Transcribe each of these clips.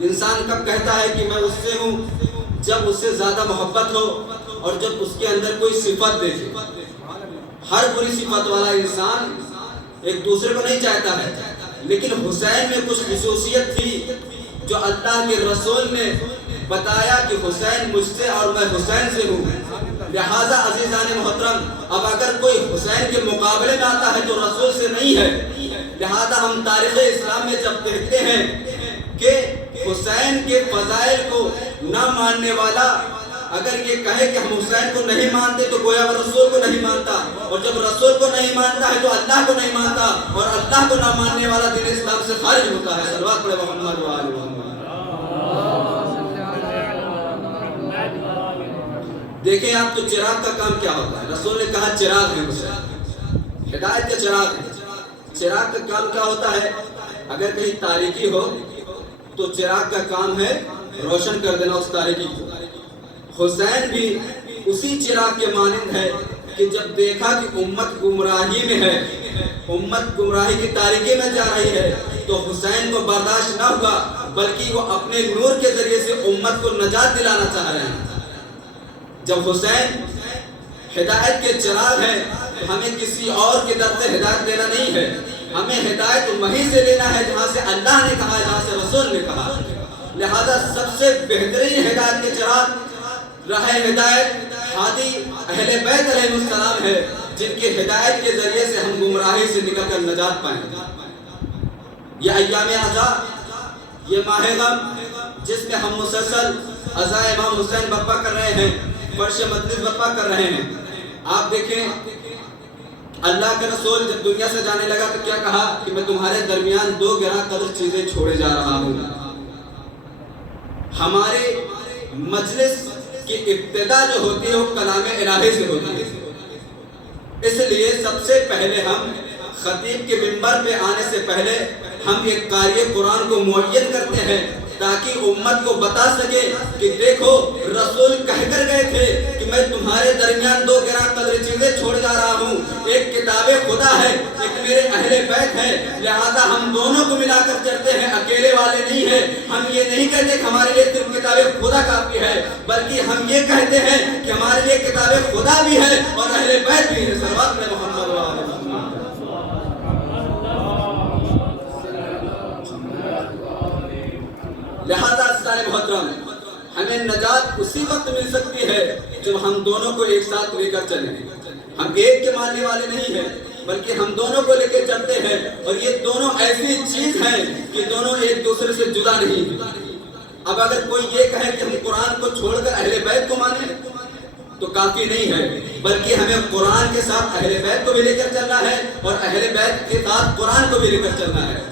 انسان کب کہتا ہے کہ میں اس سے ہوں؟ جب اس سے زیادہ محبت ہو اور جب اس کے اندر کوئی صفت دیکھے۔ ہر بری صفت والا انسان ایک دوسرے کو نہیں چاہتا ہے، لیکن حسین میں کچھ خصوصیت تھی جو اللہ کے رسول نے بتایا کہ حسین مجھ سے اور میں حسین سے ہوں۔ لہذا عزیزان محترم، اب اگر کوئی حسین کے مقابلے میں آتا ہے تو رسول سے نہیں ہے۔ لہذا ہم تاریخ اسلام میں جب دیکھتے ہیں کہ حسین کے فضائل کو نہ ماننے والا اگر یہ کہے کہ ہم حسین کو نہیں مانتے تو گویا وہ رسول کو نہیں مانتا، اور جب رسول کو نہیں مانتا ہے تو اللہ کو نہیں مانتا، اور اللہ کو نہ ماننے والا دین اسلام سے خارج ہوتا ہے۔ صلوات پڑھے محمد و آل محمد۔ دیکھیں آپ تو چراغ کا کام کیا ہوتا ہے؟ رسول نے کہا چراغ ہے حسین، ہدایت کا چراغ ہے۔ چراغ کا کام کیا ہوتا ہے؟ اگر کہیں تاریکی ہو تو چراغ کا کام ہے روشن کر دینا اس تاریکی کو۔ حسین بھی اسی چراغ کے مانند ہے کہ جب دیکھا کہ امت گمراہی میں ہے، امت گمراہی کی تاریکی میں جا رہی ہے، تو حسین کو برداشت نہ ہوا، بلکہ وہ اپنے نور کے ذریعے سے امت کو نجات دلانا چاہ رہے ہیں۔ جب حسین ہدایت کے چراغ ہے تو ہمیں کسی اور کے در سے ہدایت لینا نہیں ہے، ہمیں ہدایت وہیں سے لینا ہے جہاں سے اللہ نے کہا، جہاں سے رسول نے کہا۔ لہذا سب سے بہترین ہدایت کے چراغ راہ ہدایت ہادی اہل بیت علیہ السلام ہے، جن کے ہدایت کے ذریعے سے ہم گمراہی سے نکل کر نجات پائیں۔ یہ ایام عزا، یہ ماہ غم جس میں ہم مسلسل عزا امام حسین برپا کر رہے ہیں، فرش مجلس برپا کر رہے ہیں۔ آپ دیکھیں اللہ کے رسول جب دنیا سے جانے لگا تو کیا کہا کہ میں تمہارے درمیان دو گراں قدر چیزیں چھوڑے جا رہا ہوں۔ ہمارے مجلس کی ابتدا جو ہوتی ہے وہ کلام الہی سے ہوتی ہے، اس لیے سب سے پہلے ہم خطیب کے منبر پہ آنے سے پہلے ہم ایک قاری قرآن کو معین کرتے ہیں تاکہ امت کو بتا سکے کہ دیکھو رسول کہہ کر گئے تھے کہ میں تمہارے درمیان دو گراں قدر چیزیں چھوڑ جا رہا ہوں، ایک کتاب خدا ہے، ایک میرے اہل بیت ہے۔ لہذا ہم دونوں کو ملا کر چلتے ہیں، اکیلے والے نہیں ہیں۔ ہم یہ نہیں کہتے کہ ہمارے لیے صرف کتاب خدا کافی ہے، بلکہ ہم یہ کہتے ہیں کہ ہمارے لیے کتاب خدا بھی ہے اور اہل بیت بھی ہے۔ صلوات علی محمد و آل محمد۔ لہذا عزیزان محترم، ہمیں نجات اسی وقت مل سکتی ہے جب ہم دونوں کو ایک ساتھ لے کر چلیں۔ ہم ایک کے ماننے والے نہیں ہیں، بلکہ ہم دونوں کو لے کے چلتے ہیں، اور یہ دونوں ایسی چیز ہیں کہ دونوں ایک دوسرے سے جدا نہیں ہیں۔ اب اگر کوئی یہ کہے کہ ہم قرآن کو چھوڑ کر اہل بیت کو مانیں تو کافی نہیں ہے، بلکہ ہمیں قرآن کے ساتھ اہل بیت کو بھی لے کر چلنا ہے اور اہل بیت کے ساتھ قرآن کو بھی لے کر چلنا ہے،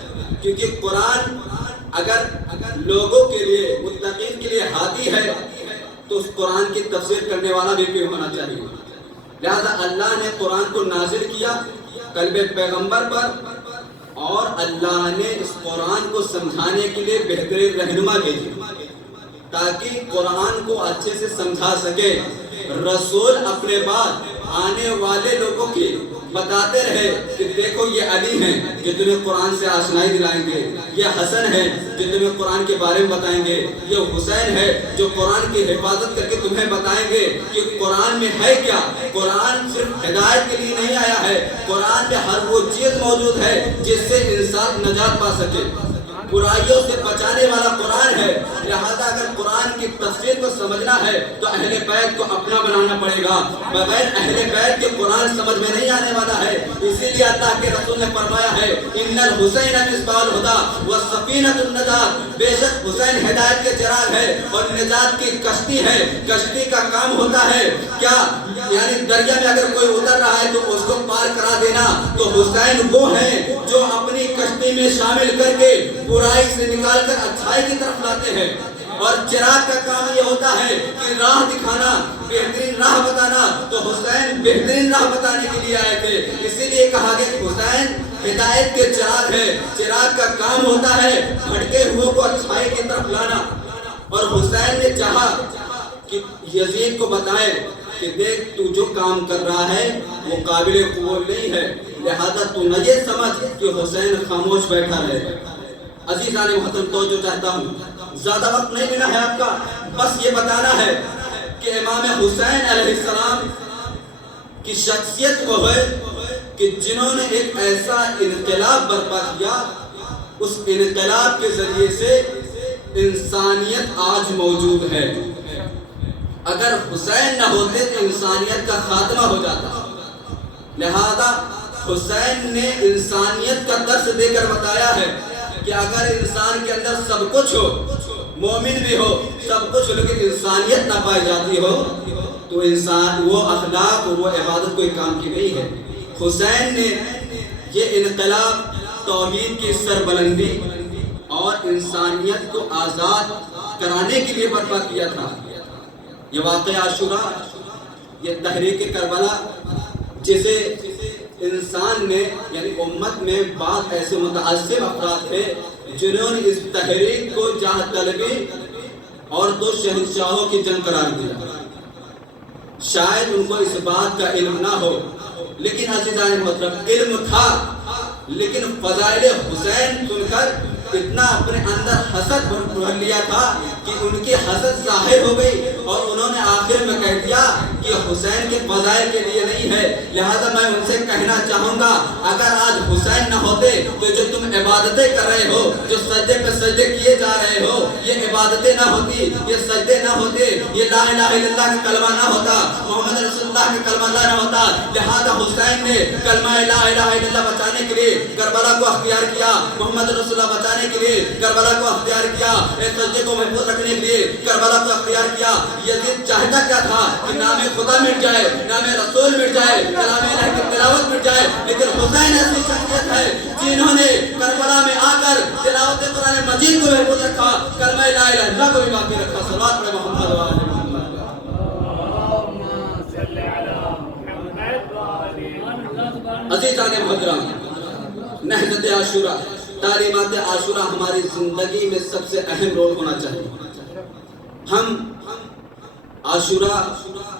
کیونکہ قرآن اگر لوگوں کے لیے، متقین کے لیے ہادی ہے تو اس قرآن کی تفسیر کرنے والا بھی کوئی ہونا چاہیے۔ لہذا اللہ نے قرآن کو نازل کیا قلب پیغمبر پر، اور اللہ نے اس قرآن کو سمجھانے کے لیے بہترین رہنما بھیجی تاکہ قرآن کو اچھے سے سمجھا سکے۔ رسول اپنے بعد آنے والے لوگوں کی بتاتے رہے کہ دیکھو یہ علی ہیں جو تمہیں قرآن سے آشنائی دلائیں گے، یہ حسن ہے جو تمہیں قرآن کے بارے میں بتائیں گے، یہ حسین ہے جو قرآن کی حفاظت کر کے تمہیں بتائیں گے کہ قرآن میں ہے کیا۔ قرآن صرف ہدایت کے لیے نہیں آیا ہے، قرآن میں ہر وہ چیز موجود ہے جس سے انسان نجات پا سکے، برائیوں سے بچانے والا قرآن ہے۔ لہذا اگر قرآن کی تفسیر کو سمجھنا ہے تو اہل بیت کو اپنا بنانا پڑے گا، بغیر اہل بیت کے قرآن سمجھ میں نہیں آنے والا ہے۔ اسی لیے اللہ کے رسول نے فرمایا ہے ان الحسین مصباح الہدی والسفینۃ النجات، بے شک حسین ہدایت کے چراغ ہے اور نجات کی کشتی ہے۔ کشتی کا کام ہوتا ہے کیا؟ یعنی دریا میں اگر کوئی اتر رہا ہے تو اس کو پار کرا دینا، تو حسین وہ ہیں جو اپنی کشتی میں شامل کر کے برائی سے نکال کر اچھائی کی طرف لاتے ہیں، اور چراغ کا کام یہ ہوتا ہے کہ راہ دکھانا، بہترین راہ بتانا، تو حسین بہترین راہ بتانے کے لیے آئے تھے۔ اسی لیے کہا گیا کہ حسین ہدایت کے چراغ ہے، چراغ کا کام ہوتا ہے بھٹکے ہوئے کو اچھائی کی طرف لانا۔ اور حسین نے چاہا کہ یزید کو بتائے کہ دیکھ تو جو کام کر رہا ہے وہ قابل قبول نہیں ہے، لہذا تو نہ یہ سمجھ کہ حسین خاموش بیٹھا رہے۔ عزیزان محترم توجہ چاہتا ہوں، زیادہ وقت نہیں لینا ہے آپ کا، بس یہ بتانا ہے کہ امام حسین علیہ السلام کی شخصیت وہ ہے کہ جنہوں نے ایک ایسا انقلاب برپا کیا، اس انقلاب کے ذریعے سے انسانیت آج موجود ہے۔ اگر حسین نہ ہوتے تو انسانیت کا خاتمہ ہو جاتا، لہذا حسین نے انسانیت کا درس دے کر بتایا ہے کہ اگر انسان کے اندر سب کچھ ہو، مومن بھی ہو، سب کچھ ہو، لیکن انسانیت نہ پائی جاتی ہو تو انسان وہ اخلاق اور وہ عبادت کوئی کام کی نہیں ہے۔ حسین نے یہ انقلاب توحید کی سربلندی اور انسانیت کو آزاد کرانے کے لیے برپا کیا تھا۔ یہ واقعہ عاشورہ، یہ تحریک کربلا، جسے انسان نے یعنی امت میں بعض ایسے متعصب افراد تھے جنہوں نے اس تحریک کو جاہ طلبی اور دو شہنشاہوں کی جنگ قرار دیا۔ شاید ان کو اس بات کا علم نہ ہو، لیکن عزیزان محترم علم تھا، لیکن فضائل حسین سن کر اتنا اپنے اندر حسد بھر لیا تھا کہ ان کی حسد ظاہر ہو گئی اور انہوں نے آخر میں کہہ دیا کہ حسین کے فضائل کے لیے نہیں ہے۔ لہذا میں ان سے کہنا چاہوں گا، اگر آج حسین نہ ہوتے تو جو تم عبادتیں کر رہے ہو، جو سجدے پہ سجدے کیے جا رہے ہو، یہ عبادتیں نہ ہوتی، یہ سجدے نہ ہوتے، یہ لا الہ الا اللہ کا کلمہ نہ ہوتا، محمد رسول اللہ کا کلمہ نہ ہوتا۔ لہذا حسین نے کلمہ لا الہ الا اللہ بچانے کے لیے کربلا کو اختیار کیا، محمد رسول اللہ بچانے کے لیے کربلا کو اختیار کیا، اس سجدے کو محفوظ رکھنے کے لیے کربلا کو اختیار کیا۔ یزید چاہتا کیا تھا کہ نام خدا مٹ جائے، نام رسول مٹ جائے، کلام الہی کی تلاوت مٹ جائے، لیکن حسین ایسی شخصیت ہے جنہوں نے کربلا میں آ کر تلاوت قرآن مجید کو محفوظ رکھا، کلمہ لا الہ الا اللہ کو بھی باقی رکھا۔ صلوات پڑھیں محمد و آل محمد۔ عزیزان محترم، نہضت عاشورہ، تعلیمات عاشورہ ہماری زندگی میں سب سے اہم رول ہونا چاہیے۔ ہم عاشورہ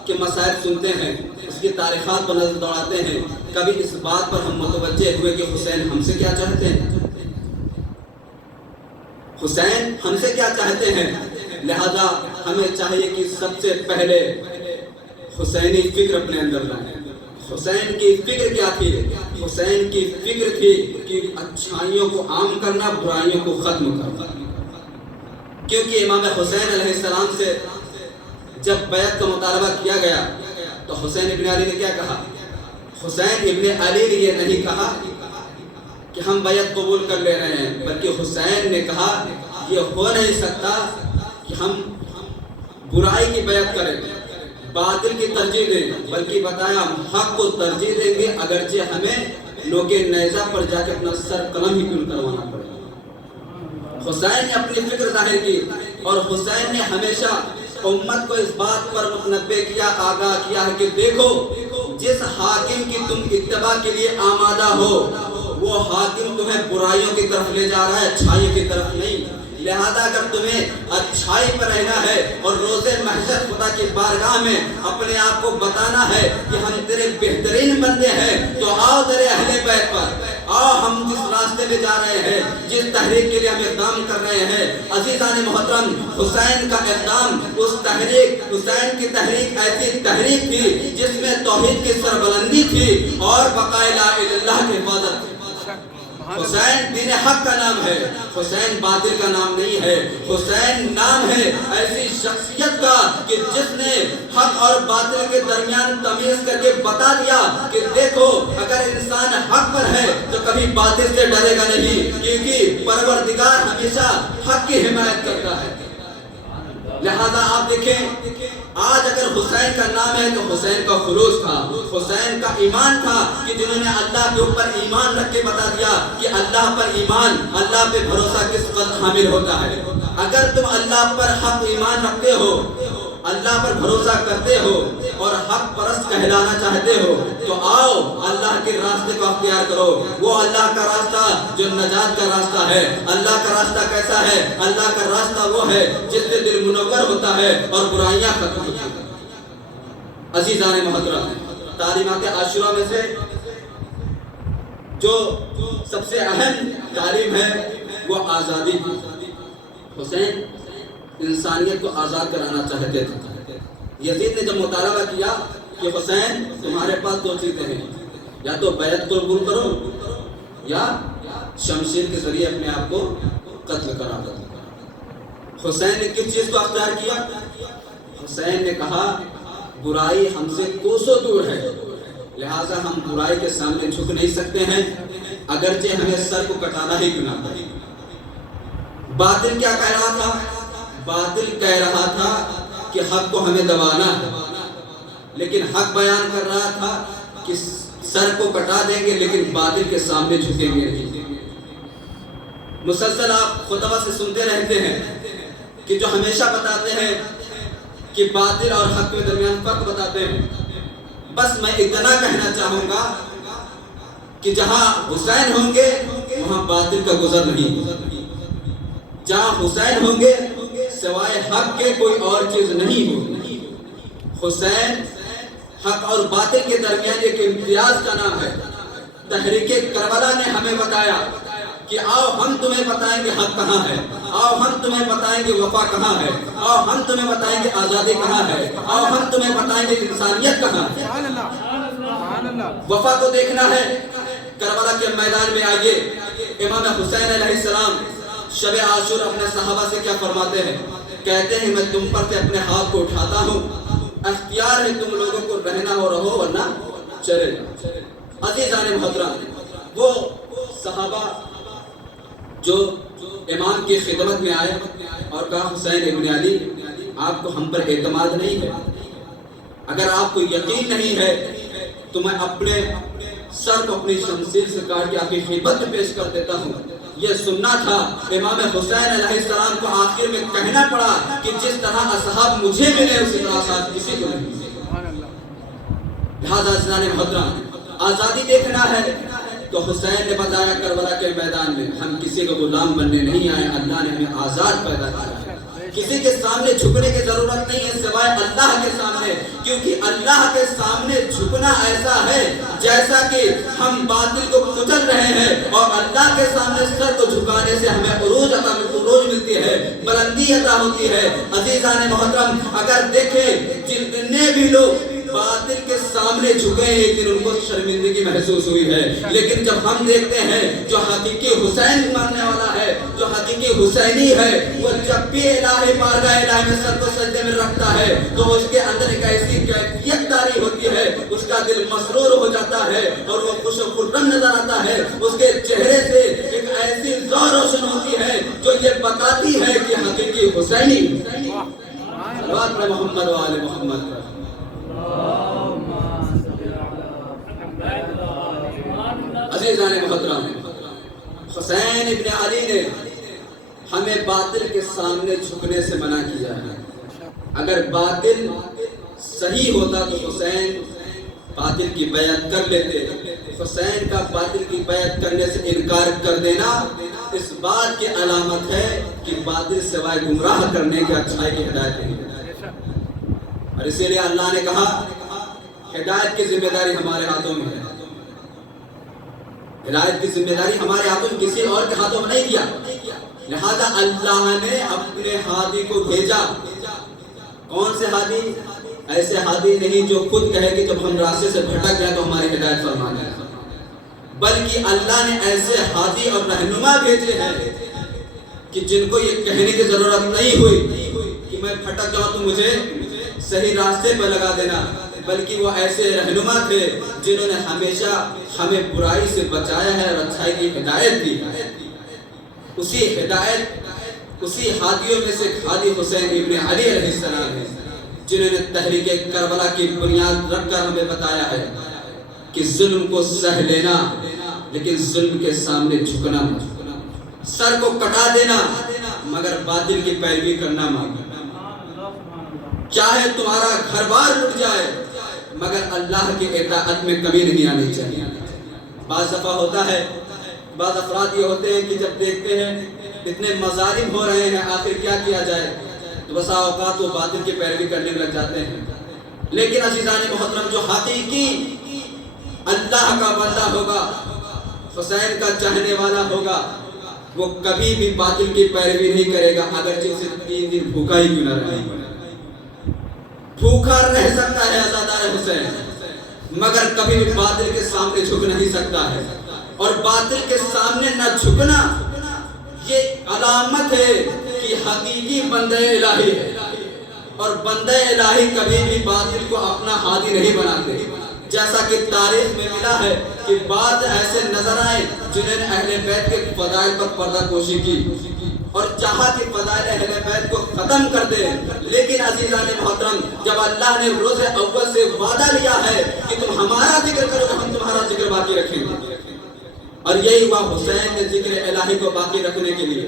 کے مسائل سنتے ہیں، اس کی تاریخات پر نظر دوڑاتے ہیں، کبھی اس بات پر ہم متوجہ ہوئے کہ حسین ہم سے کیا چاہتے ہیں، حسین ہم سے کیا چاہتے ہیں۔ لہذا ہمیں چاہیے کہ سب سے پہلے حسینی فکر اپنے اندر لائیں۔ حسین کی فکر کیا تھی؟ حسین کی فکر تھی کہ اچھائیوں کو عام کرنا، برائیوں کو ختم کرنا۔ کیونکہ امام حسین علیہ السلام سے جب بیعت کا مطالبہ کیا گیا تو حسین ابن علی نے کیا کہا؟ حسین ابن علی نے یہ نہیں کہا کہ ہم بیعت قبول کر لے رہے ہیں، بلکہ حسین نے کہا یہ ہو نہیں سکتا کہ ہم برائی کی بیعت کریں، باطل کی ترجیح دیں، بلکہ بتایا ہم حق کو ترجیح دیں گے اگرچہ ہمیں لوگ نیزہ پر جا کے اپنا سر قلم ہی کیوں کروانا پڑے۔ حسین نے اپنی فکر ظاہر کی اور حسین نے ہمیشہ امت کو اس بات پر متنبہ کیا، آگاہ کیا ہے کہ دیکھو جس حاکم کی تم اتباع کے لیے آمادہ ہو وہ حاکم تمہیں برائیوں کی طرف لے جا رہا ہے، اچھائیوں کی طرف نہیں۔ لہذا اگر تمہیں اچھائی پر رہنا ہے اور روز محشر خدا کی بارگاہ میں اپنے آپ کو بتانا ہے کہ ہم تیرے بہترین بندے ہیں، تو آؤ تیرے اہل بیت پر، آؤ ہم جس راستے میں جا رہے ہیں، جس تحریک کے لیے ہم اقدام کر رہے ہیں۔ عزیزان محترم، حسین کا اقدام، اس تحریک، حسین کی تحریک ایسی تحریک تھی جس میں توحید کی سربلندی تھی اور بقاء لا الہ الا اللہ کی حفاظت تھی۔ حسین دین حق کا نام ہے، حسین باطل کا نام نہیں ہے۔ حسین نام ہے ایسی شخصیت کا کہ جس نے حق اور باطل کے درمیان تمیز کر کے بتا دیا کہ دیکھو اگر انسان حق پر ہے تو کبھی باطل سے ڈرے گا نہیں، کیونکہ پروردگار ہمیشہ حق کی حمایت کرتا ہے۔ لہذا آپ دیکھیں آج اگر حسین کا نام ہے تو حسین کا خلوص تھا، حسین کا ایمان تھا کہ جنہوں نے اللہ کے اوپر ایمان رکھ کے بتا دیا کہ اللہ پر ایمان، اللہ پہ بھروسہ کس قدر حامل ہوتا ہے۔ اگر تم اللہ پر حق ایمان رکھتے ہو، اللہ پر بھروسہ کرتے ہو اور حق پرست کہلانا چاہتے ہو تو آؤ اللہ کے راستے کو اختیار کرو۔ وہ اللہ کا راستہ جو نجات کا راستہ ہے۔ اللہ کا راستہ کیسا ہے؟ اللہ کا راستہ وہ ہے جس سے دل منور ہوتا ہے اور برائیاں ختم ہوتی ہیں۔ عزیزان محترم، تعلیمات عاشورہ میں سے جو سب سے اہم تعلیم ہے وہ آزادی تھی۔ حسین انسانیت کو آزاد کرانا چاہتے تھے۔ یزید نے جب مطالبہ کیا کہ حسین تمہارے پاس دو چیزیں ہیں، یا تو بیعت قبول کرو یا شمشیر کے ذریعے اپنے آپ کو قتل کرا دو۔ حسین نے کس چیز کو اختیار کیا؟ حسین نے کہا برائی ہم سے کوسوں دور ہے، لہٰذا ہم برائی کے سامنے جھک نہیں سکتے ہیں، اگرچہ ہمیں سر کو کٹانا ہی کیوں نہ پڑے۔ باطل کیا کہہ رہا تھا؟ باطل کہہ رہا تھا کہ حق کو ہمیں دبانا ہے، لیکن حق بیان کر رہا تھا کہ سر کو کٹا دیں گے لیکن باطل کے سامنے جھکیں گے نہیں۔ مسلسل آپ خطبہ سے سنتے رہتے ہیں کہ جو ہمیشہ بتاتے ہیں کہ باطل اور حق کے درمیان فرق بتاتے ہیں۔ بس میں اتنا کہنا چاہوں گا کہ جہاں حسین ہوں گے وہاں باطل کا گزر نہیں، جہاں حسین ہوں گے سوائے حق کے کوئی اور چیز نہیں ہوگی۔ حسین حق اور باطل کے درمیان ایک امتیاز کا نام ہے۔ تحریک کربلا نے ہمیں بتایا کہ آؤ ہم تمہیں بتائیں گے حق کہاں ہے، آؤ ہم تمہیں بتائیں گے وفا کہاں ہے، آؤ ہم تمہیں بتائیں گے آزادی کہاں ہے، آؤ ہم تمہیں بتائیں گے انسانیت کہاں ہے۔ وفا کو دیکھنا ہے، کربلا کے میدان میں آئیے۔ امام حسین علیہ السلام شب عاشور اپنے صحابہ سے کیا فرماتے ہیں؟ کہتے ہیں میں تم پر سے اپنے ہاتھ کو اٹھاتا ہوں، اختیار ہے تم لوگوں کو رہنا ہو رہو ورنہ چلے جاؤ۔ عزیزان محترم، وہ صحابہ جو امام کی خدمت میں آئے اور کہا حسین ابن علی آپ کو ہم پر اعتماد نہیں ہے، اگر آپ کو یقین نہیں ہے تو میں اپنے سر کو اپنی شمشیر سے کاٹ کے آپ کی خدمت میں پیش کر دیتا ہوں۔ یہ سننا تھا امام حسین علیہ السلام کو آخر میں کہنا پڑا کہ جس طرح اصحاب مجھے ملے اسی طرح صاحب کسی کو نہیں ملے۔ لہذا عزیزان محترم، آزادی دیکھنا ہے تو حسین نے بتایا کربلا کے میدان میں ہم کسی کو غلام بننے نہیں آئے، اللہ نے ہمیں آزاد پیدا کیا ہے۔ کسی کے سامنے جھکنے کی ضرورت نہیں ہے سوائے اللہ کے سامنے، کیونکہ اللہ کے سامنے جھکنا ایسا ہے جیسا کہ ہم باطل کو کچل رہے ہیں، اور اللہ کے سامنے سر کو جھکانے سے ہمیں عروج ملتی ہے، بلندی عطا ہوتی ہے۔ عزیزان محترم، اگر دیکھیں جتنے بھی لوگ باطل کے سامنے جھکے ایک دن ان کو شرمندگی محسوس ہوئی ہے، لیکن جب ہم دیکھتے ہیں جو حقیقی حسین ماننے والا ہے، جو حقیقی حسینی ہے، وہ جب بھی الہی بارگاہ الہی میں سر کو سجدے میں رکھتا ہے تو اس کے اندر ایک ایسی کیفیت طاری ہوتی ہے، اس کا دل مسرور ہو جاتا ہے اور وہ خوش و خرم نظر آتا ہے، اس کے چہرے سے ایک ایسی ذوق روشن ہوتی ہے جو یہ بتاتی ہے کہ حقیقی حسینی صلوات محمد و آل محمد۔ عزیزان محترم، حسین ابن علی نے ہمیں باطل کے سامنے جھکنے سے منع کیا ہے۔ اگر باطل صحیح ہوتا تو حسین باطل کی بیعت کر لیتے۔ حسین کا باطل کی بیعت کرنے سے انکار کر دینا اس بات کی علامت ہے کہ باطل سوائے گمراہ کرنے کے اچھائی کی ہدایت نہیں ہے، اور اسی لیے اللہ نے کہا ہدایت کی ذمہ داری ہمارے ہاتھوں میں ہے۔ ہدایت کی ذمہ داری ہمارے ہاتھوں میں، کسی اور کے ہاتھوں میں نہیں دیا، لہذا اللہ نے اپنے ہادی کو بھیجا۔ کون سے ہادی؟ ایسے ہادی نہیں جو خود کہے کہ جب ہم راستے سے بھٹک گئے تو ہماری ہدایت فرما دے، بلکہ اللہ نے ایسے ہادی اور رہنما بھیجے ہیں کہ جن کو یہ کہنے کی ضرورت نہیں ہوئی کہ میں بھٹک جاؤں تو مجھے صحیح راستے پر لگا دینا، بلکہ وہ ایسے رہنما تھے جنہوں نے ہمیشہ ہمیں برائی سے بچایا ہے اور اچھائی کی ہدایت دی ہے۔ اسی ہدایت، اسی ہادیوں میں سے ہادی حسین ابن علی علیہ السلام ہے، جنہوں نے تحریک کربلا کی بنیاد رکھ کر ہمیں بتایا ہے کہ ظلم کو سہ لینا لیکن ظلم کے سامنے جھکنا مت، سر کو کٹا دینا مگر باطل کی پیروی کرنا مت، چاہے تمہارا گھر بار لٹ جائے مگر اللہ کی اطاعت میں کمی نہیں آنی چاہیے۔ بعض دفعہ ہوتا ہے، بعض افراد یہ ہوتے ہیں کہ جب دیکھتے ہیں اتنے مظالم ہو رہے ہیں آخر کیا کیا جائے تو بسا اوقات وہ باطل کی پیروی کرنے میں لگ جاتے ہیں۔ لیکن عزیزان محترم، جو حقیقی اللہ کا بندہ ہوگا، حسین کا چاہنے والا ہوگا، وہ کبھی بھی باطل کی پیروی نہیں کرے گا، اگرچہ اسے 3 دن بھوکا ہی کیوں نہ رہے۔ بھوکا رہ سکتا ہے عزادار حسین، مگر کبھی بھی باطل کے سامنے جھک نہیں سکتا ہے۔ اور باطل کے سامنے نہ جھکنا یہ علامت ہے کہ حقیقی بندہ الہی ہے، اور بندہ الہی کبھی بھی باطل کو اپنا ہادی نہیں بناتے۔ جیسا کہ تاریخ میں ملا ہے کہ بعض ایسے نظر آئے جنہوں نے اہل بیت کے فضائل پر پردہ پوشی کی اور چاہا کہ فضائل اہل بیت کو ختم کر دے، لیکن عزیزان محترم، جب اللہ نے روز اول سے وعدہ لیا ہے کہ تم ہمارا ذکر کرو تو ہم تمہارا ذکر باقی رکھیں گے، اور یہی ہوا حسین نے ذکر الہی کو باقی رکھنے کے لیے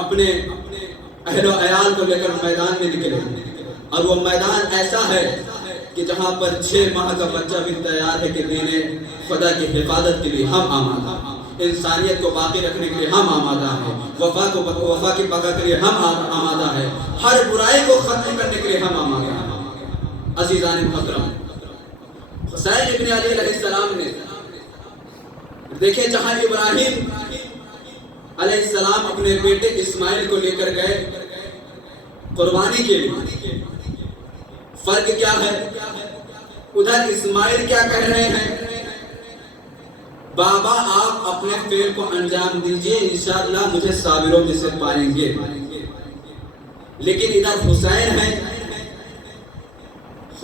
اپنے اہل و عیال کو لے کر میدان میں نکلے، اور وہ میدان ایسا ہے کہ جہاں پر 6 ماہ کا بچہ بھی تیار ہے کہ دین خدا کی حفاظت کے لیے ہم آمادہ ہیں، انسانیت کو باقی رکھنے کے لیے ہم آمادہ ہیں، وفا کی بقا کے لیے ہم آمادہ ہیں، ہر برائی کو ختم کرنے کے لیے ہم آمادہ ہیں۔ عزیزان محترم، حسین ابن علی علیہ السلام نے دیکھیں جہاں ابراہیم علیہ السلام اپنے بیٹے اسماعیل کو لے کر گئے قربانی کے لیے، فرق کیا ہے؟ ادھر اسماعیل کیا کہہ رہے ہیں؟ بابا آپ اپنے فعل کو انجام دیجئے، انشاءاللہ مجھے صابروں میں سے پائیں گے۔ لیکن ادھر حسین ہے،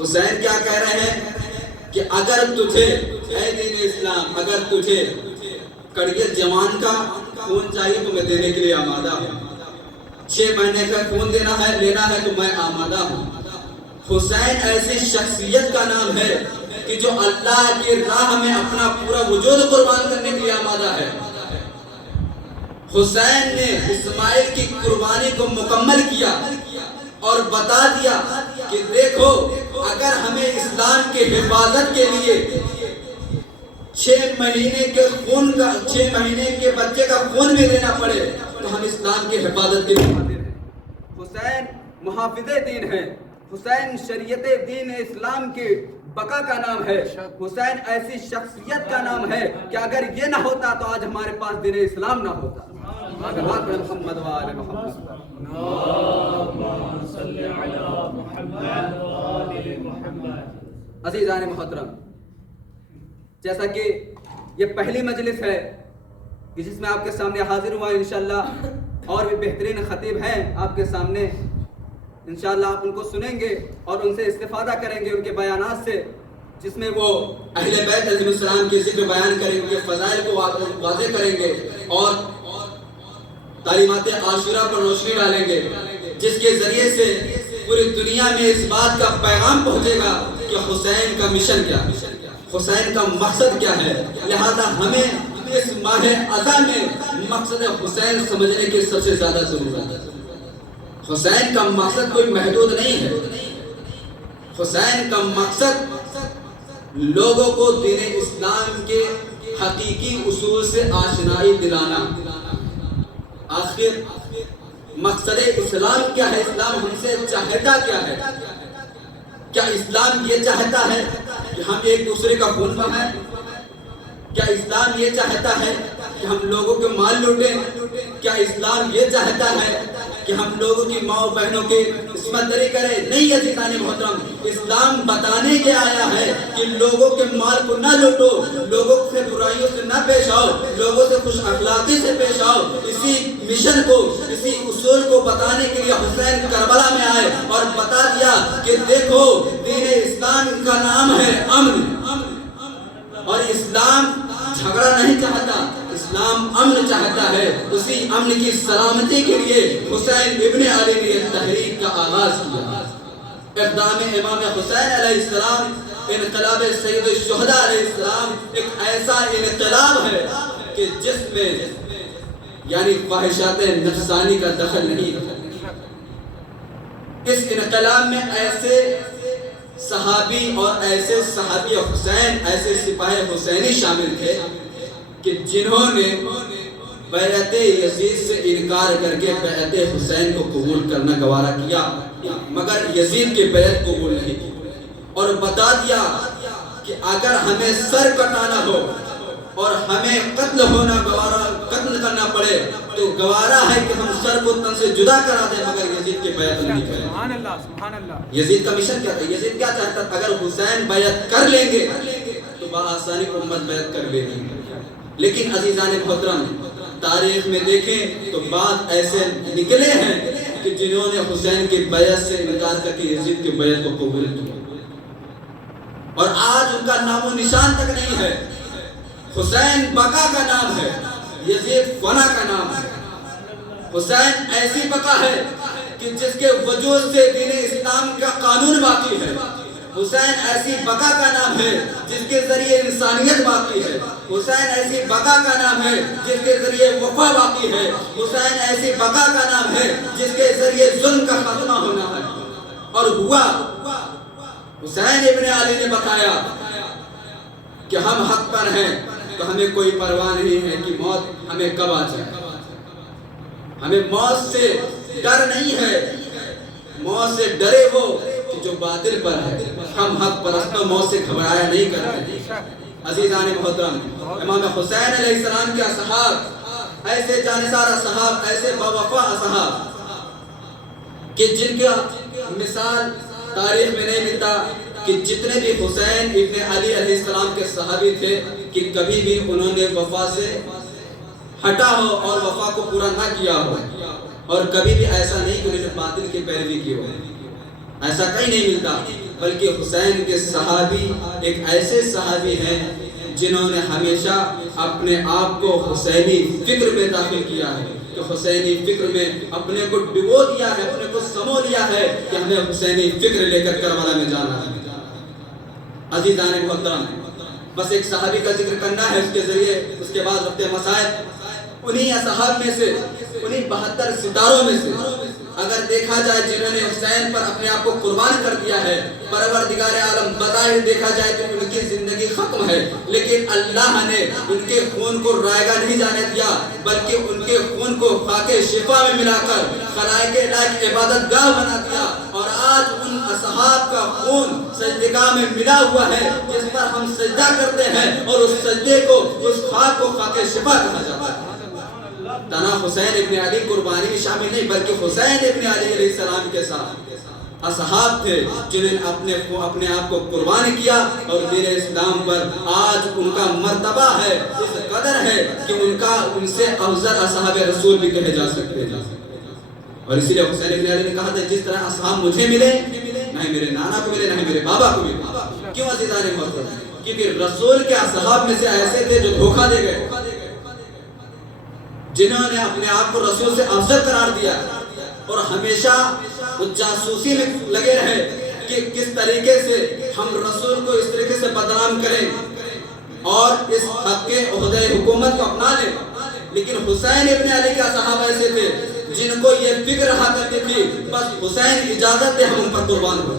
حسین کیا کہہ رہے ہیں کہ اگر تجھے اے دین اسلام، اگر تجھے کڑگل جوان کا خون چاہیے تو میں دینے کے لیے آمادہ ہوں، 6 مہینے کا خون لینا ہے تو میں آمادہ ہوں۔ حسین ایسی شخصیت کا نام ہے کہ جو اللہ کی راہ میں اپنا پورا وجود قربان کرنے کے لیے آمادہ ہے۔ حسین نے اسماعیل کی قربانی کو مکمل کیا اور بتا دیا کہ دیکھو اگر ہمیں اسلام کے حفاظت کے لیے 6 مہینے کے بچے کا خون بھی دینا پڑے تو ہم اسلام کی حفاظت کے لیے حاضر ہیں۔ حسین محافظ دین ہے، حسین شریعت دین اسلام کے بقا کا نام ہے، حسین ایسی شخصیت کا نام ہے کہ اگر یہ نہ ہوتا تو آج ہمارے پاس دین اسلام نہ ہوتا۔ محمد وآل محمد، عزیزان محترم، جیسا کہ یہ پہلی مجلس ہے کہ جس میں آپ کے سامنے حاضر ہوا، انشاءاللہ اور بھی بہترین خطیب ہیں آپ کے سامنے، انشاءاللہ آپ ان کو سنیں گے اور ان سے استفادہ کریں گے ان کے بیانات سے، جس میں وہ اہل بیت علیہ السلام کے ذکر بیان کریں گے، فضائل کو واضح کریں گے اور تعلیمات عاشورہ پر روشنی ڈالیں گے، جس کے ذریعے سے پوری دنیا میں اس بات کا پیغام پہنچے گا کہ حسین کا مشن کیا ہے، حسین کا مقصد کیا ہے۔ لہذا ہمیں اس ماہ اذا میں مقصد حسین سمجھنے کی سب سے زیادہ ضرورت ہے۔ حسین کا مقصد کوئی محدود نہیں ہے، حسین کا مقصد لوگوں کو دین اسلام کے حقیقی اصول سے آشنائی دلانا۔ آخر مقصد اسلام کیا ہے؟ اسلام ہم سے چاہتا کیا ہے؟ کیا اسلام یہ چاہتا ہے کہ ہم ایک دوسرے کا خون بہائیں؟ کیا اسلام یہ چاہتا ہے کہ ہم لوگوں کے مال لوٹیں؟ کیا اسلام یہ چاہتا ہے کہ ہم لوگوں کی ماں بہنوں کی عصمت دری کریں؟ نہیں عزیزان محترم، اسلام بتانے کے آیا ہے کہ لوگوں کے مال کو نہ لوٹو، لوگوں سے برائیوں سے نہ پیش آؤ، لوگوں سے خوش اخلاقی سے پیش آؤ۔ اسی مشن کو، اسی اصول کو بتانے کے لیے حسین کربلا میں آئے اور بتا دیا کہ دیکھو دین اسلام کا نام ہے امن، اور اسلام جھگڑا نہیں چاہتا، اسلام امن چاہتا ہے۔ اسی امن کی سلامتی کے لیے حسین ابن علی نے تحریک کا آغاز کیا۔ اقدام امام حسین علیہ السلام، انقلاب سید الشہداء علیہ السلام ایک ایسا انقلاب ہے کہ جس میں یعنی خواہشات نفسانی کا دخل نہیں۔ اس انقلاب میں ایسے صحابی اور ایسے صحابی حسین، ایسے سپاہ حسینی شامل تھے کہ جنہوں نے بیعت یزید سے انکار کر کے بیعت حسین کو قبول کرنا گوارا کیا، مگر یزید کی بیعت قبول نہیں کی، اور بتا دیا کہ اگر ہمیں سر کٹانا ہو اور ہمیں قتل کرنا پڑے تو گوارا ہے کہ ہم سر کو تن سے جدا کرا دیں مگر یزید کے بیعت نہیں کریں۔ سبحان اللہ سبحان اللہ۔ یزید کا مشن کیا تھا؟ یزید کیا چاہتا تھا؟ اگر حسین بیعت کر لیں گے تو بآسانی امت بیعت کر لے گی، لیکن عزیزان محترم تاریخ میں دیکھیں تو بات ایسے نکلے ہیں کہ جنہوں نے حسین کی بیعت سے انکار کر کے یزید کی بیعت کو قبول کیا، اور آج ان کا نام و نشان تک نہیں ہے۔ حسین بقا کا نام ہے، یزید فنا کا نام ہے۔ حسین ایسی بقا ہے کہ جس کے وجود سے دین اسلام کا قانون باقی ہے۔ حسین ایسی بقا کا نام ہے جس کے ذریعے انسانیت باقی ہے۔ حسین ایسی بقا کا نام ہے جس کے ذریعے وفا باقی ہے۔ حسین ایسی بقا کا نام ہے جس کے ذریعے ظلم کا خاتمہ ہونا ہے، اور ہوا۔ حسین ابن علی نے بتایا کہ ہم حق پر ہیں تو ہمیں کوئی پرواہ نہیں ہے کہ موت ہمیں کب آ جائے، ہمیں موت سے ڈر نہیں ہے، موت سے ڈرے وہ کہ جو باطل پر ہے، ہم حق پرستوں موت سے گھبرایا نہیں کرتے۔ عزیزان محترم امام حسین علیہ السلام کے اصحاب ایسے جانثار اصحاب، ایسے باوفا اصحاب کہ جن کا مثال تاریخ میں نہیں ملتا، کہ جتنے بھی حسین ابن علی علیہ السلام کے صحابی تھے کہ کبھی بھی انہوں نے وفا سے ہٹا ہو اور وفا کو پورا نہ کیا ہو، اور کبھی بھی ایسا نہیں کہ انہوں نے باطل کی پیروی کی ہو، ایسا کہیں نہیں ملتا۔ بلکہ حسین کے صحابی ایک ایسے صحابی ہیں جنہوں نے ہمیشہ اپنے آپ کو حسینی فکر میں داخل کیا ہے، کہ حسینی فکر میں اپنے کو ڈبو دیا ہے، اپنے کو سمو لیا ہے کہ ہمیں حسینی فکر لے کر کربلا میں جانا ہے۔ عزیزان محترم بس ایک صحابی کا ذکر کرنا ہے، اس کے ذریعے اس کے بعد وقت مسائل۔ انہی اصحاب میں سے، انہی 72 ستاروں میں سے اگر دیکھا جائے جنہوں نے حسین پر اپنے آپ کو قربان کر دیا ہے، پروردگار عالم بظاہر دیکھا جائے تو ان کی زندگی ختم ہے، لیکن اللہ نے ان کے خون کو رائگاں نہیں جانے دیا، بلکہ ان کے خون کو خاک شفا میں ملا کر خلائق لائق عبادت گاہ بنا دیا، اور آج ان اصحاب کا خون سجدگاہ میں ملا ہوا ہے جس پر ہم سجدہ کرتے ہیں، اور اس سجدے کو، اس خاک کو خاک شفا کہا جاتا ہے۔ تنہا حسین ابن علی قربانی میں شامل نہیں، بلکہ حسین ابن علی علیہ السلام کے ساتھ اصحاب تھے جنہوں نے اپنے آپ کو قربان کیا، اور دین اسلام پر آج ان کا مرتبہ ہے، اس قدر ہے کہ ان سے افضل اصحاب رسول بھی کہے جا سکتے ہیں۔ اور اسی لیے حسین ابن علی نے کہا تھا جس طرح اصحاب مجھے ملے، نہ ہی میرے نانا کو ملے، نہ ہی میرے بابا کو ملے۔ کیوں عزیزان محترم؟ کیونکہ رسول کے اصحاب میں سے ایسے تھے جو دھوکہ دے گئے، جنہوں نے اپنے آپ کو رسول سے افضل قرار دیا، اور ہمیشہ وہ جاسوسی میں لگے رہے کہ کس طریقے سے ہم رسول کو اس طریقے سے بدنام کریں اور اس حق کے عہدہ حکومت کو اپنا لیں۔ لیکن حسین ابن علی کے صحابہ ایسے تھے جن کو یہ فکر رہا کرتی تھی بس حسین اجازت دے ہم ان پر قربان ہو۔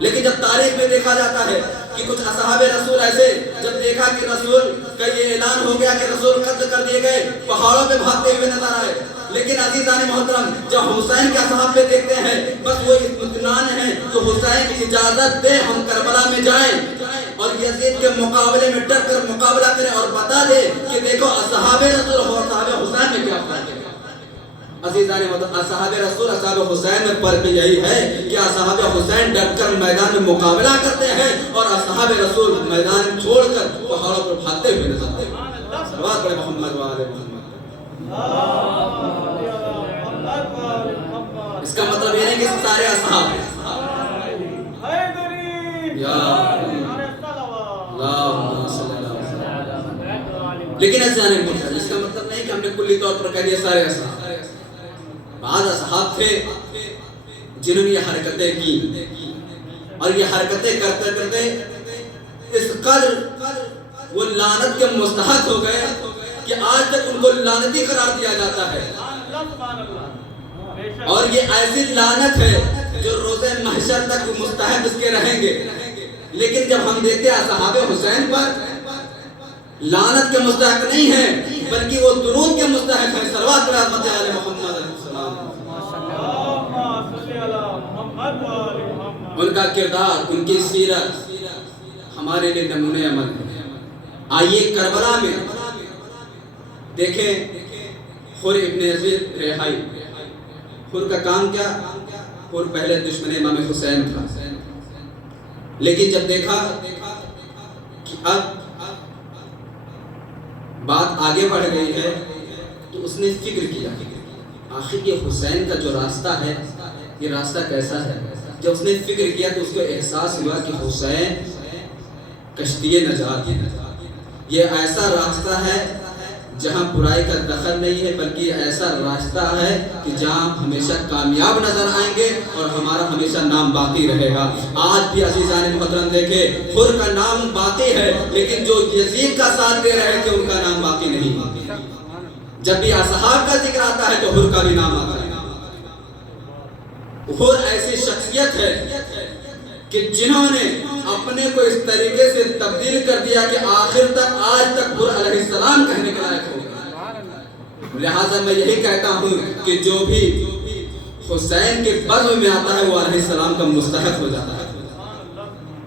لیکن جب تاریخ میں دیکھا جاتا ہے کہ کچھ اصحاب رسول ایسے، جب دیکھا کہ رسول کا یہ اعلان ہو گیا کہ رسول قتل کر دیے گئے، پہاڑوں پہ بھاگتے ہوئے نظر آئے، لیکن عزیزان محترم جب حسین کے اصحاب پہ دیکھتے ہیں بس وہ اطمینان ہے کہ حسین کی اجازت دے ہم کربلا میں جائیں اور یزید کے مقابلے میں ڈٹ کر مقابلہ کریں، اور بتا دے کہ دیکھو اصحاب رسول اور اصحاب حسین میں کیا فرق ہے۔ عزیزان محترم اصحاب رسول اصحاب حسین میں فرق یہی ہے کہ اصحاب حسین ڈٹ کر میدان میں مقابلہ کرتے ہیں، اور اصحاب رسول میدان چھوڑ کر پہاڑوں پر بھاگتے ہوئے نظر آتے ہیں۔ صلوات پڑھیں محمد وآل محمد۔ اس کا مطلب یہ نہیں کہ سارے اصحاب ہیں، لیکن عزیزان محترم اس کا مطلب نہیں کہ ہم نے کلی طور پر کہہ دیا سارے اصحاب۔ بعض اصحاب تھے جنہوں نے یہ حرکتیں کی، اور یہ حرکتیں کرتے کرتے اس قدر وہ لعنت کے مستحق ہو گئے کہ آج تک ان کو لعنتی قرار دیا جاتا ہے، اور یہ ایسی لعنت ہے جو روز محشر تک مستحق اس کے رہیں گے۔ لیکن جب ہم دیکھتے ہیں اصحاب حسین پر لعنت کے مستحق نہیں ہیں بلکہ وہ درود کے مستحق ہیں۔ صلوات پر عظمت علی محمد علیہ السلام۔ ان کا کردار، ان کی سیرت ہمارے لیے نمونہ عمل ہے۔ آئیے کربلا میں دیکھیں حر ابن یزید ریحائی. حر کا کام کیا؟ حر پہلے دشمن امام حسین تھا، لیکن جب دیکھا کہ اب بات آگے بڑھ گئی ہے تو اس نے فکر کیا آخر یہ حسین کا جو راستہ ہے یہ راستہ کیسا ہے. جب اس نے فکر کیا تو اس کو احساس ہوا کہ حسین کشتی نجات ہے، یہ ایسا راستہ ہے جہاں برائی کا دخل نہیں ہے، بلکہ یہ ایسا راستہ ہے کہ جہاں ہم ہمیشہ کامیاب نظر آئیں گے اور ہمارا ہمیشہ نام باقی رہے گا. آج بھی عزیزان محترم دیکھیں، حر کا نام باقی ہے لیکن جو یزید کا ساتھ دے رہے تھے ان کا نام باقی نہیں. جب بھی اصحاب کا ذکر آتا ہے تو حر کا بھی نام آتا ہے. حر ایسی شخصیت ہے کہ جنہوں نے اپنے کو اس طریقے سے تبدیل کر دیا کہ آخر تک آج تک حر علیہ السلام کہنے کے لائق ہو گئے. لہٰذا میں یہی کہتا ہوں کہ جو بھی حسین کے بزم میں آتا ہے وہ علیہ السلام کا مستحق ہو جاتا ہے،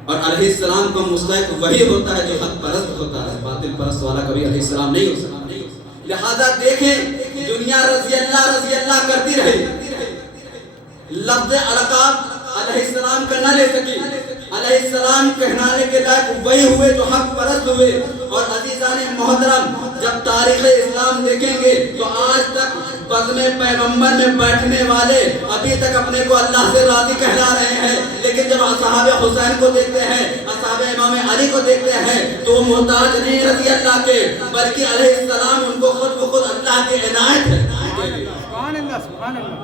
اور علیہ السلام کا مستحق وہی ہوتا ہے جو حق پرست ہوتا ہے، باطل پرست والا کبھی علیہ السلام نہیں ہو سکتا. لہٰذا دیکھیں دنیا رضی اللہ کرتی رہی، لفظ القاب علیہ السلام کا نہ لے سکی. علیہ السلام کہلانے کے لائق وہی ہوئے جو حق پرست ہوئے. اور عزیزان محترم جب تاریخ اسلام دیکھیں گے تو آج تک بزم پیغمبر میں بیٹھنے والے ابھی تک اپنے کو اللہ سے راضی کہلا رہے ہیں، لیکن جب اصحاب حسین کو دیکھتے ہیں، اصحاب امام علی کو دیکھتے ہیں تو وہ محتاج نہیں رضی اللہ کے، بلکہ علیہ السلام ان کو خود بخود اللہ کی عنایت ہے. سبحان اللہ سبحان اللہ.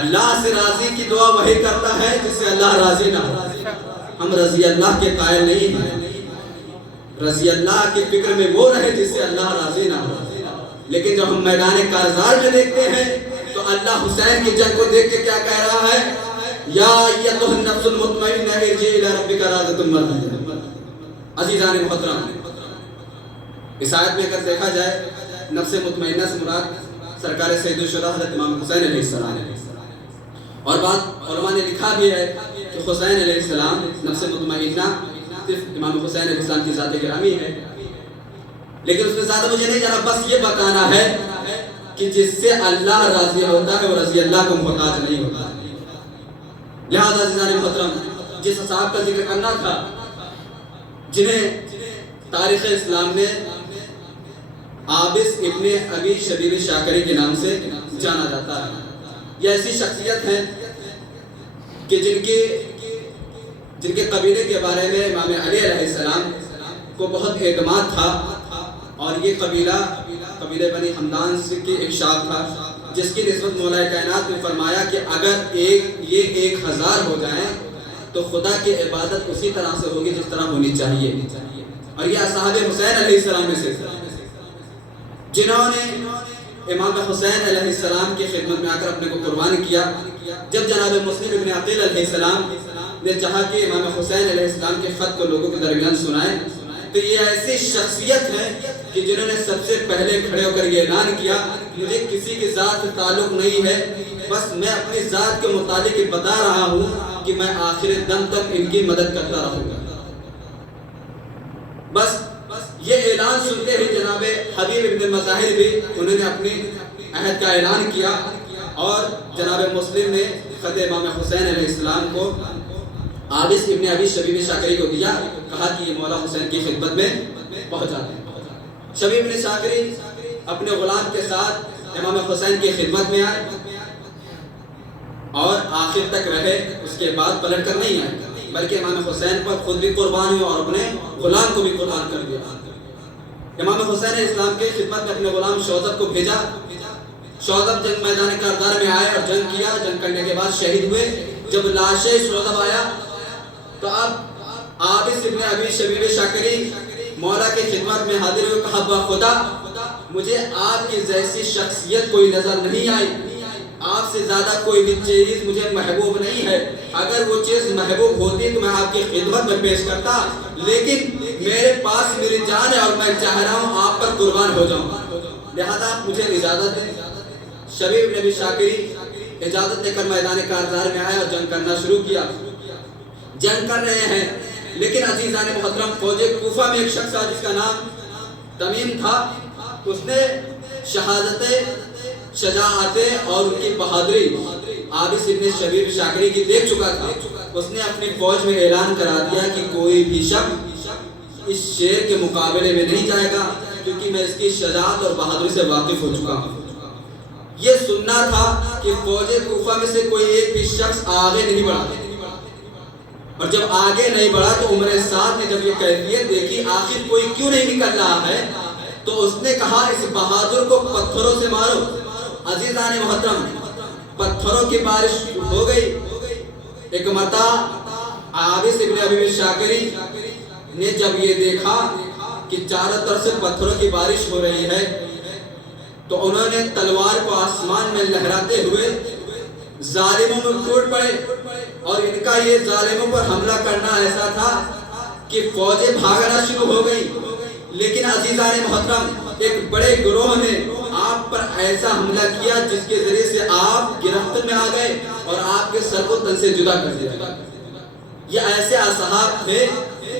اللہ سے راضی کی دعا وہی کرتا ہے جس سے اللہ راضی نہ ہو. ہم رضی اللہ کے قائل نہیں ہیں، رضی اللہ کی فکر میں وہ رہے جس سے اللہ راضی نہ ہو. لیکن جب ہم میدان کارزار میں دیکھتے ہیں تو اللہ حسین کی جنگ کو دیکھ کے کیا کہہ رہا ہے؟ یا ایتھا النفس المطمئنہ ارجعی الی ربک راضیۃ مرضیہ. عزیزان محترم اس آیت میں اگر دیکھا جائے نفس مطمئنہ سے مراد سرکار سید الشہداء حضرت امام حسین علیہ السلام ہے. اور بات علماء نے لکھا بھی ہے کہ حسین علیہ السلام نفس مطمئنہ صرف امام حسین علیہ السلام کی ذات گرامی ہے، لیکن اس میں زیادہ مجھے نہیں جانا، بس یہ بتانا ہے کہ جس سے اللہ راضی ہوتا ہے وہ رضی اللہ کو محتاج نہیں ہوتا. لہذا عزیزان محترم جس اصحاب کا ذکر کرنا تھا جنہیں تاریخ اسلام میں عابس ابن ابی شبیب شاکری کے نام سے جانا جاتا ہے، یہ ایسی شخصیت ہیں کہ جن کے قبیلے کے بارے میں امام علی علیہ السلام کو بہت اعتماد تھا، اور یہ قبیلہ بنی حمدان کی ایک شاخ تھا جس کی نسبت مولا کائنات نے فرمایا کہ اگر یہ 1000 ہو جائیں تو خدا کی عبادت اسی طرح سے ہوگی جس طرح ہونی چاہیے. اور یہ اصحاب حسین علیہ السلام میں سے جنہوں نے امام حسین علیہ السلام کی خدمت میں آ کر اپنے کو قربان کیا. جب جناب مسلم ابن عقیل علیہ السلام نے چاہا کہ امام حسین علیہ السلام کے خط کو لوگوں کے درمیان سنائیں تو یہ ایسی شخصیت ہے کہ جنہوں نے سب سے پہلے کھڑے ہو کر یہ اعلان کیا مجھے کسی کی ذات سے تعلق نہیں ہے، بس میں اپنی ذات کے متعلق یہ بتا رہا ہوں کہ میں آخر دم تک ان کی مدد کرتا رہوں گا. بس یہ اعلان سنتے ہی جناب حبیب ابن مظاہر بھی انہوں نے اپنی عہد کا اعلان کیا، اور جناب مسلم نے خط امام حسین علیہ السلام کو عابس ابن ابی شبیب شاکری کو دیا، کہا کہ یہ مولا حسین کی خدمت میں پہنچا دیں. شبیب ابن شاکری اپنے غلام کے ساتھ امام حسین کی خدمت میں آئے اور آخر تک رہے، اس کے بعد پلٹ کر نہیں آئے بلکہ امام حسین پر خود بھی قربان ہوئے اور اپنے غلام کو بھی قربان کر دیا. امام حسین اسلام کے خدمت میں اپنے غلام شوذب کو بھیجا. شوذب جنگ میدان کارزار میں آئے اور جنگ کیا، جنگ کرنے کے بعد شہید ہوئے. جب لاش شوذب آیا تو اب عابس ابن ابی شبیب شاکری مولا کی خدمت میں حاضر ہوئے، کہا با خدا مجھے آپ کی جیسی شخصیت کوئی نظر نہیں آئی، آپ سے زیادہ کوئی بھی چیز مجھے محبوب نہیں ہے. اگر وہ چیز محبوب ہوتی تو میں آپ کی خدمت میں پیش کرتا، لیکن میرے پاس میری جان ہے اور میں چاہ رہا ہوں آپ پر قربان ہو جاؤں، لہذا آپ مجھے اجازت دیں. شبیب ابن ابی شاکری اجازت لے کر میدان کارزار میں آئے اور جنگ کرنا شروع کیا. جنگ کر رہے ہیں لیکن عزیزان محترم فوج کوفہ میں ایک شخص جس کا نام تمیم تھا، اس نے شہادت شجاعتیں اور ان کی بہادری عابس ابن شبیب شاکری کی دیکھ چکا تھا، اس نے اپنی فوج میں اعلان کرا دیا کہ کوئی بھی شخص اس شیر کے مقابلے میں نہیں جائے گا، کیونکہ میں اس کی شجاعت اور بہادری سے واقف ہو چکا ہوں۔ یہ سننا تھا کہ فوج کوفہ میں سے کوئی ایک بھی شخص آگے نہیں بڑھا، اور جب آگے نہیں بڑھا تو عمر سعد نے جب یہ کیفیت دیکھی آخر کوئی کیوں نہیں نکل رہا ہے، تو اس نے کہا اس بہادر کو پتھروں سے مارو۔ عزیزان محترم، پتھروں کی بارش ہو گئی۔ ایک مرتبہ عابس ابن ابی شاکری نے جب یہ دیکھا کہ چاروں طرف سے پتھروں کی بارش ہو رہی ہے تو انہوں نے تلوار کو آسمان میں لہراتے ہوئے ظالموں میں ٹوٹ پڑے، اور ان کا یہ ظالموں پر حملہ کرنا ایسا تھا کہ فوجیں بھاگنا شروع ہو گئی۔ لیکن عزیزان محترم، ایک بڑے گروہ نے آپ پر ایسا حملہ کیا جس کے ذریعے سے آپ گرفت میں آ گئے اور آپ کے سر کو تن سے جدا کر دیا۔ یہ ایسے اصحاب تھے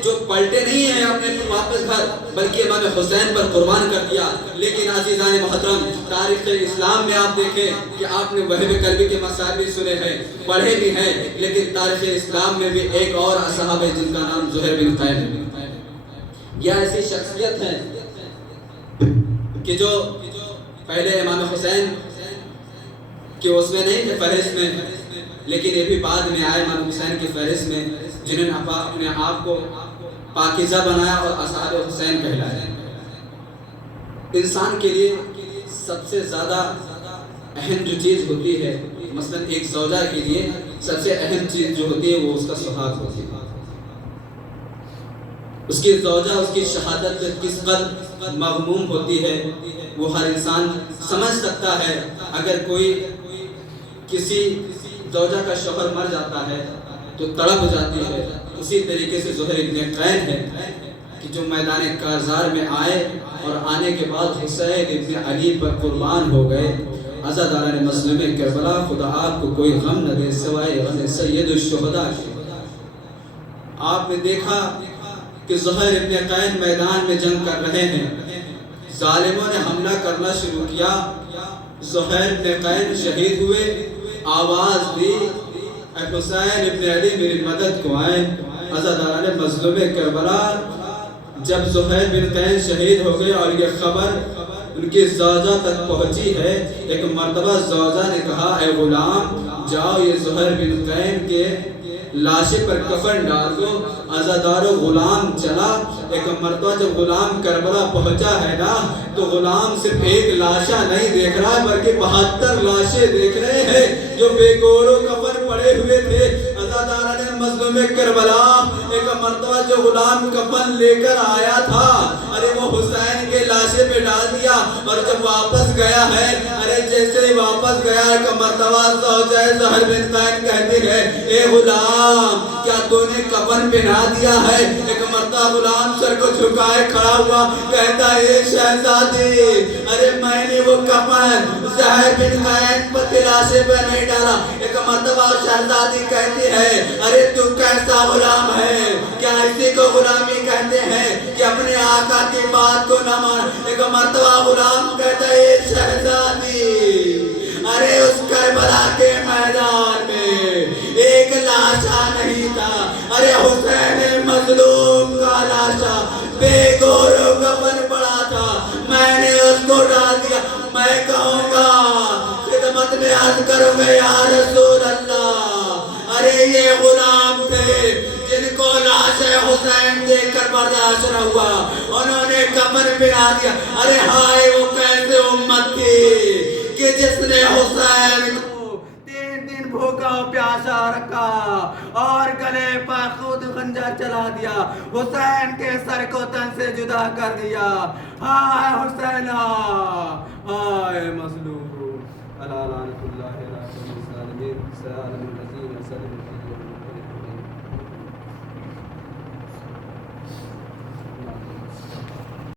جو پلٹے نہیں ہیں اپنے واپس گھر، بلکہ امام حسین پر قربان کر دیا۔ لیکن عزیزان محترم، تاریخ اسلام میں آپ دیکھیں کہ آپ نے وہب قلبی کے مسائل بھی سنے ہیں، پڑھے بھی ہیں، لیکن تاریخ اسلام میں بھی ایک اور اصحاب ہے جن کا نام زہیر بن قین ہے۔ یہ ایسی شخصیت ہے کہ جو پہلے امام حسین کہ اس میں نہیں تھے فہرست میں، لیکن یہ بھی بعد میں آئے امام حسین کی فہرست میں، جنہوں نے اپنے آپ کو پاکیزہ بنایا اور اصحاب حسین کہلائے۔ انسان کے لیے سب سے زیادہ اہم جو چیز ہوتی ہے، مثلا ایک زوجہ کے لیے سب سے اہم چیز جو ہوتی ہے وہ اس کا سہاگ ہوتی ہے۔ اس کی زوجہ، اس کی شہادت کس قدر مغموم ہوتی ہے وہ ہر انسان سمجھ سکتا ہے۔ اگر کوئی کسی زوجہ کا شوہر مر جاتا ہے تو تڑپ جاتی ہے، اسی طریقے سے زہیر بن قین ہے کہ جو میدان کارزار میں آئے اور آنے کے بعد حسین ابن علی پر قربان ہو گئے۔ عزاداران مظلوم کربلا، خدا آپ کو کوئی غم نہ دے سوائے غم سید الشہداء کے۔ آپ نے دیکھا کہ زہیر ابن قین میدان میں جنگ کر رہے ہیں، ظالموں نے حملہ کرنا شروع کیا، زہیر ابن قین شہید ہوئے، آواز دی اے حسین ابن علی میری مدد کو آئیں۔ عزاداران مظلوم کربلا، جب زہیر بن قین شہید ہو گئے اور یہ خبر ان کی زوجہ تک پہنچی ہے، ایک مرتبہ زوجہ نے کہا اے غلام جاؤ یہ زہیر بن قین کے لاشے پر کفن ڈال دو۔ عزادارو غلام چلا۔ ایک مرتبہ جب غلام کربلا پہنچا ہے نا تو غلام صرف ایک لاشا نہیں دیکھ رہا ہے بلکہ 72 لاشیں دیکھ رہے ہیں جو بے گور و کفن پڑے ہوئے تھے۔ عزاداران مظلوم کربلا، ایک مرتبہ جو غلام کفن لے کر آیا تھا، ارے وہ حسین کے لاشے پہ ڈال دیا، اور جب واپس گیا ہے، ارے جیسے ہی واپس گیا ایک مرتبہ زوجہ زہیر بن قین کہتی ہے اے غلام کیا تو نے کفن پہنا دیا ہے؟ ایک مرتبہ غلام سر کو جھکائے کھڑا ہوا، کہتا ہے اے شہزادی ارے میں نے وہ کفن زہیر بن قین پر لاشے پہ نہیں ڈالا۔ ایک مرتبہ شہزادی کہتی ہے ارے تو کیسا غلام ہے، کیا اسی کو غلامی کہتے ہیں کہ اپنے آقا کی بات کو نہ مان؟ ایک مرتبہ غلام کہتا ہے اے شہزادی ارے اس کربلا کے میدان میں ایک لاشا نہیں تھا، ارے حسین مظلوم کا لاشا بے گور و کفن پڑا تھا، میں نے اس کو ڈال دیا۔ میں کہوں گا خدمت میں عرض کروں گا یا رسول اللہ، ارے یہ غلام تھے جن کو لاش حسین دیکھ کر برداشت نہ ہوا، انہوں نے کفن پہنا دیا۔ ارے ہائے وہ کیسے امت تھی کہ جس نے حسین کو 3 دن بھوکا پیاسا رکھا اور گلے پر خود خنجر چلا دیا، حسین کے سر کو تن سے جدا کر دیا۔ ہائے حسینہ، ہائے مظلوم، اللہ لعنت اللہ علیہ الظالمین، سلام الذین سلموا